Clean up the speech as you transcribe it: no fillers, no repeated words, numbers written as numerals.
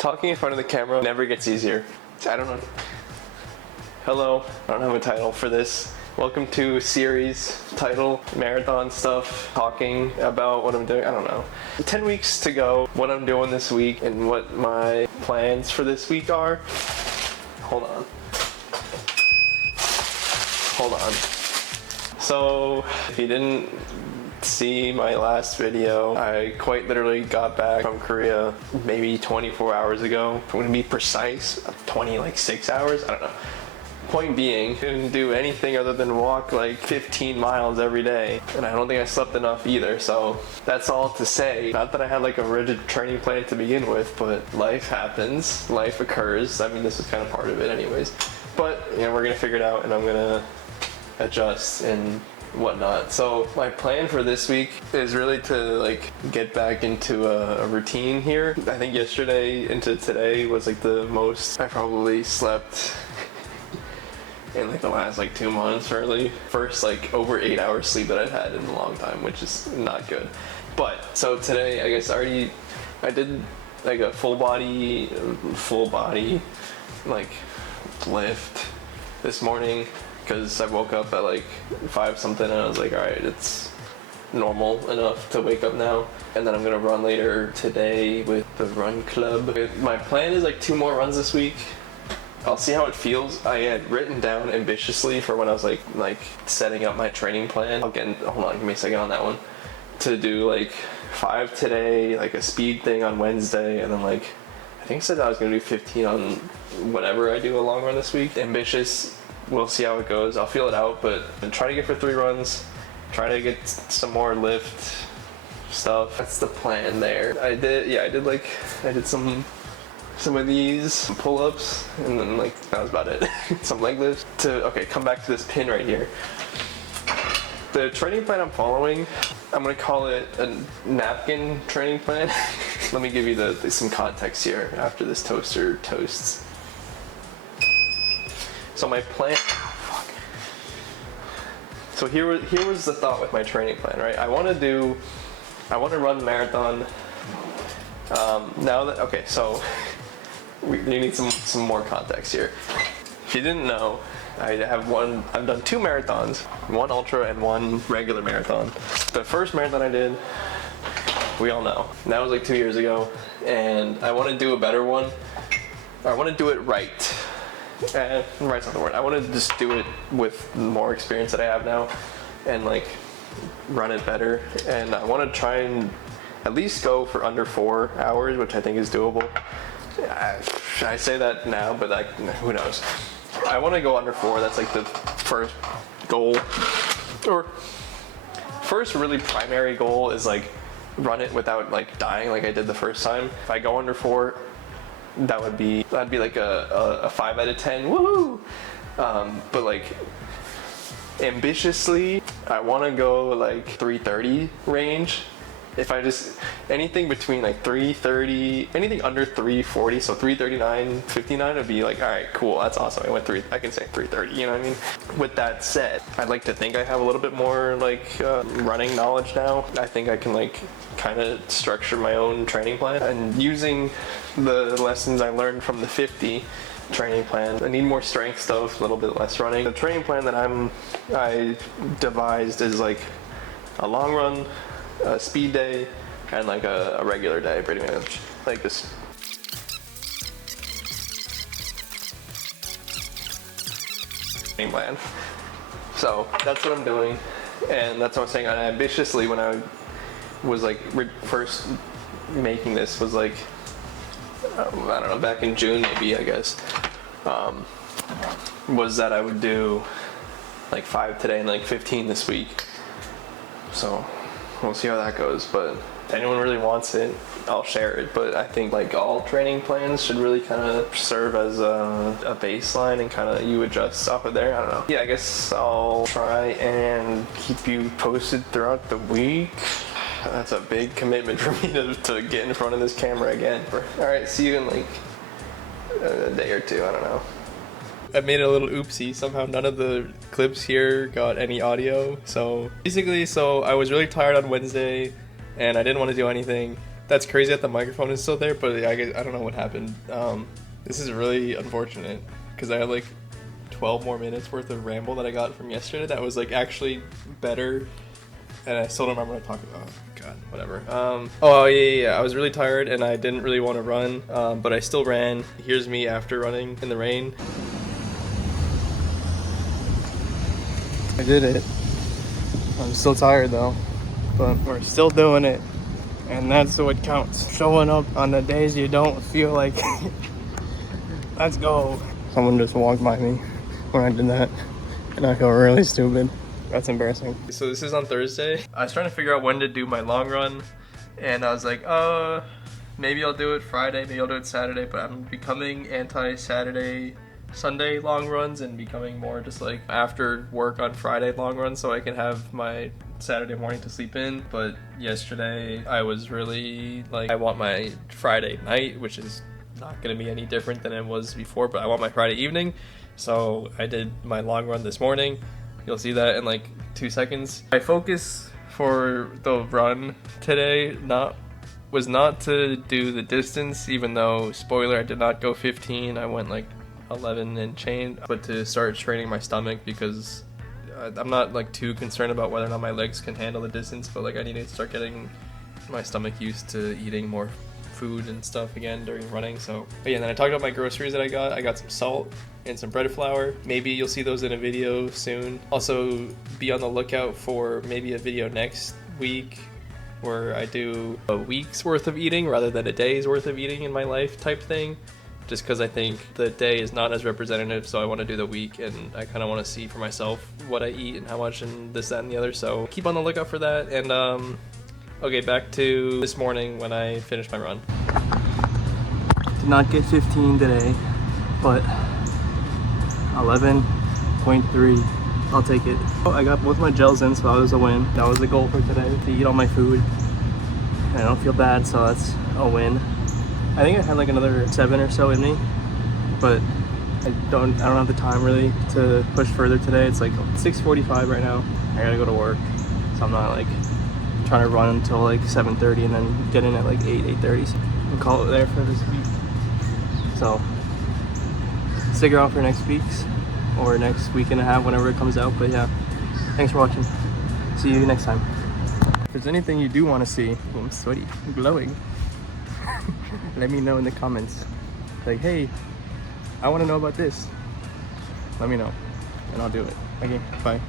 Talking in front of the camera never gets easier. I don't know. Hello, I don't have a title for this. Welcome to series title, marathon stuff, talking about what I'm doing, I don't know. 10 weeks to go, what I'm doing this week and what my plans for this week are. Hold on. So, if you didn't see my last video, I quite literally got back from Korea maybe 24 hours ago. If I'm gonna be precise, 26 hours, I don't know. Point being, didn't do anything other than walk like 15 miles every day, and I don't think I slept enough either, so that's all to say. Not that I had like a rigid training plan to begin with, but life happens, life occurs. I mean, this is kind of part of it anyways. But, you know, we're gonna figure it out and I'm gonna adjust and whatnot. So my plan for this week is really to like get back into a routine here. I think yesterday into today was like the most I probably slept in like the last like 2 months, really. First like over 8 hours sleep that I've had in a long time, which is not good. But so today, I guess I did like a full body like lift this morning because I woke up at like 5 something and I was like, all right, it's normal enough to wake up now. And then I'm gonna run later today with the run club. My plan is like 2 more runs this week. I'll see how it feels. I had written down ambitiously for when I was like setting up my training plan. Hold on, give me a second on that one. To do like 5 today, like a speed thing on Wednesday, and then like, I think I said I was gonna do 15 on whenever I do a long run this week. Ambitious, we'll see how it goes. I'll feel it out, but I'm trying to get for 3 runs, try to get some more lift stuff. That's the plan there. I did some of these pull-ups, and then like that was about it. Some leg lifts. Okay, come back to this pin right here. The training plan I'm following, I'm gonna call it a napkin training plan. Let me give you some context here after this toaster toasts. So my plan. So here was the thought with my training plan, right? I want to run marathon. So we need some more context here. If you didn't know, I've done 2 marathons, 1 ultra and 1 regular marathon. The first marathon I did, we all know, that was like 2 years ago, and I want to do a better one. I want to do it right. Right's not the word. I want to just do it with more experience that I have now, and like run it better. And I want to try and at least go for under 4 hours, which I think is doable. I say that now, but like, who knows? I want to go under 4. That's like the first goal, or first really primary goal is like run it without like dying like I did the first time. If I go under 4, that'd be like a 5 out of 10. Woohoo! But like ambitiously, I want to go like 3:30 range. If I just anything between like 3:30, anything under 3:40, so 3:39, 59 would be like, all right, cool, that's awesome. I can say 3:30. You know what I mean? With that said, I'd like to think I have a little bit more like running knowledge now. I think I can like kind of structure my own training plan, and using the lessons I learned from the 50 training plan. I need more strength stuff, a little bit less running. The training plan that I devised is like a long run, a speed day, and like a regular day, pretty much. Like this. Training plan. So that's what I'm doing, and that's what I'm saying. Ambitiously, when I was like first making this, was like, I don't know, back in June maybe, I guess, was that I would do like 5 today and like 15 this week. So we'll see how that goes, but if anyone really wants it, I'll share it. But I think like all training plans should really kind of serve as a baseline, and kind of you adjust off of there. I don't know. Yeah, I guess I'll try and keep you posted throughout the week. That's a big commitment for me to get in front of this camera again. All right, see you in like a day or 2, I don't know. I made a little oopsie. Somehow none of the clips here got any audio. So basically, I was really tired on Wednesday and I didn't want to do anything. That's crazy that the microphone is still there, but I don't know what happened. This is really unfortunate because I had like 12 more minutes worth of ramble that I got from yesterday that was like actually better, and I still don't remember what I talked about. Oh god, whatever. Oh yeah, I was really tired and I didn't really want to run, but I still ran. Here's me after running in the rain. I did it. I'm still tired though, but we're still doing it, and that's what counts. Showing up on the days you don't feel like let's go. Someone just walked by me when I did that, and I feel really stupid. That's embarrassing. So this is on Thursday. I was trying to figure out when to do my long run, and I was like, maybe I'll do it Friday, maybe I'll do it Saturday, but I'm becoming anti-Saturday Sunday long runs and becoming more just like after work on Friday long runs so I can have my Saturday morning to sleep in. But yesterday I was really like, I want my Friday night, which is not going to be any different than it was before, but I want my Friday evening. So I did my long run this morning. You'll see that in like 2 seconds. My focus for the run today was not to do the distance, even though, spoiler, I did not go 15. I went like 11 and change, but to start training my stomach, because I'm not like too concerned about whether or not my legs can handle the distance, but like I need to start getting my stomach used to eating more food and stuff again during running. So but yeah, and then I talked about my groceries that I got some salt and some bread flour. Maybe you'll see those in a video soon. Also be on the lookout for maybe a video next week where I do a week's worth of eating rather than a day's worth of eating in my life type thing, just because I think the day is not as representative, so I want to do the week, and I kind of want to see for myself what I eat and how much and this, that, and the other. So keep on the lookout for that. And okay, back to this morning when I finished my run. Did not get 15 today, but 11.3. I'll take it. Oh, I got both my gels in, so that was a win. That was the goal for today, to eat all my food. And I don't feel bad, so that's a win. I think I had like another 7 or so in me, but I don't have the time really to push further today. It's like 6:45 right now. I gotta go to work, so I'm not like trying to run until like 7:30 and then get in at like 8:30 and call it there for this week. So stick around for next week's or next week and a half, whenever it comes out. But yeah, thanks for watching. See you next time. If there's anything you do want to see, oh, I'm sweaty, I'm glowing. Let me know in the comments. Like, hey, I want to know about this. Let me know, and I'll do it. Okay, bye.